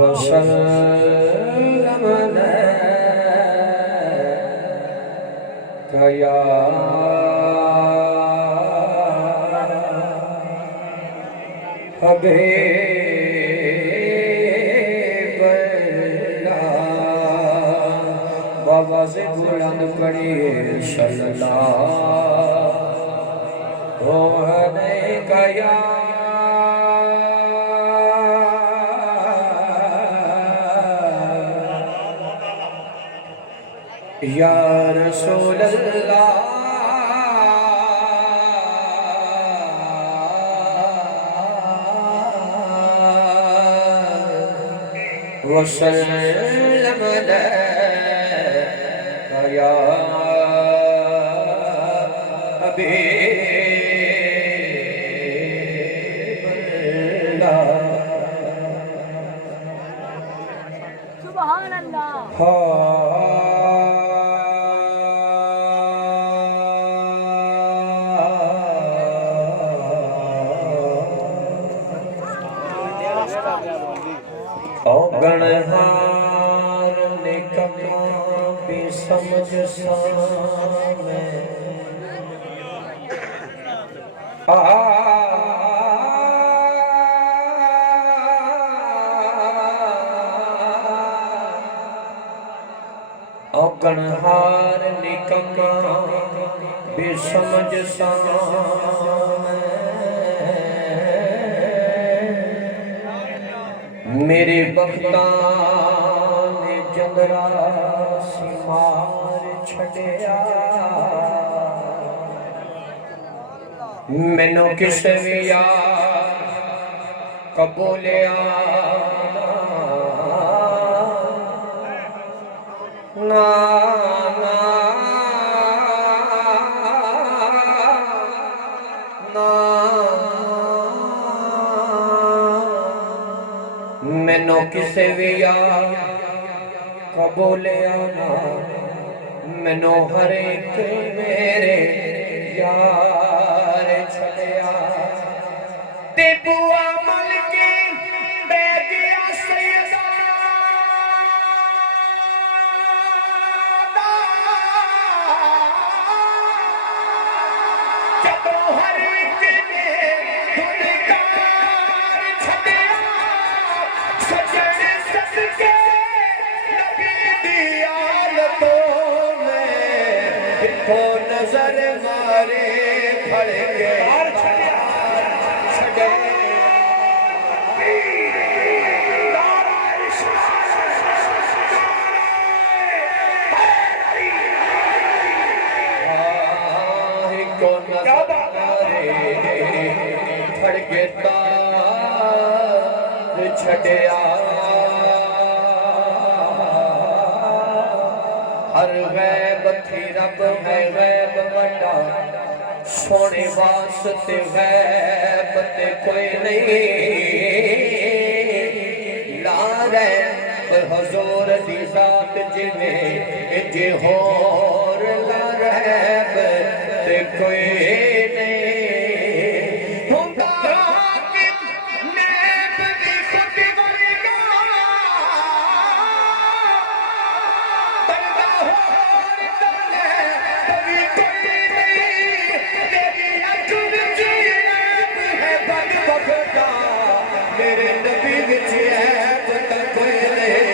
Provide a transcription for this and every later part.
वसल्लम अलैका या हबीबल्लाह। बाबा से बुलंद पढ़िए सल्लल्लाहु अलैका या रसूल अल्लाह। वसल्लम अलैका या हबीबल्लाह। सुभान अल्लाह। गणहार निकका भी समझ सामे गणहार निकका भी समझ सामे मेरे बख्ता ने जंगरा सिमार छड़िया मैनू किसे भी यार कबूलिया ना ना ना मैनू किसे भी यार कबूलिया ना मैनू हर एक मेरे यार छड़िया ते बुआ मल के बैदिया सैयदा जब हर एक ने गुनगार छड़िया सजन सदके नबी दी आलतों में इको नजर मारे फड़ के छड़िया हर गैब थी रब है गैब बड़ा सोने वास्ते गैब ते कोई नहीं ला रैब हुजूर दी जात जिवें जे होर ला रैब ते कोई मेरे नबी विच ऐब कोई नहीं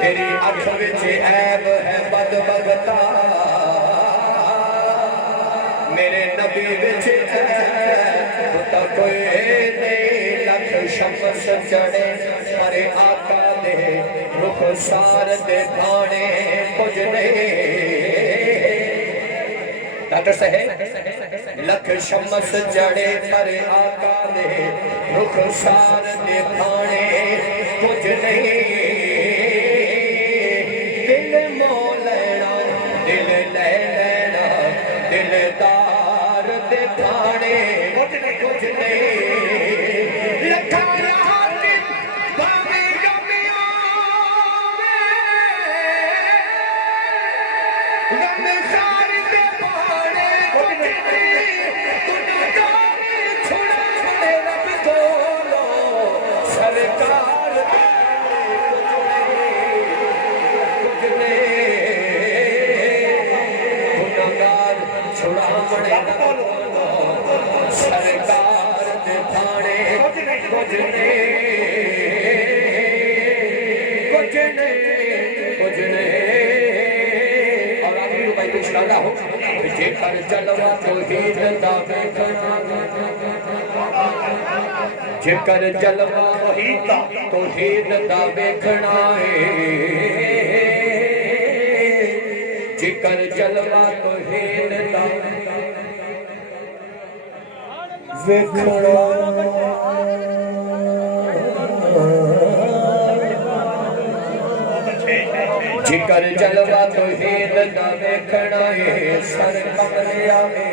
तेरी अख विच ऐब है बद बगता मेरे नबी विच ऐब कोई नहीं लख शमस चढ़े सारे आका दे रुख सार दे दाने कुछ नहीं डॉक्टर साहब लख शमस जड़े पर आका दे रुख सार दे भाने कुछ नहीं दिल मोह लेना दिल ले लेना दिलदार दे भाने कुछ नहीं लखाना दिन बामी गमियों में गम कुछ नहीं कुछ नहीं कुछ नहीं। और आखिरी रुपए कुछ डाला हो जेकर जलवा तो हीर दा वेखना जेकर जलवा हीता तो हीर दा वेखना है जेकर जलवा तो हीर दा वेखना जिकर जलवा तो हीर दा वेखना है सर कमलिया में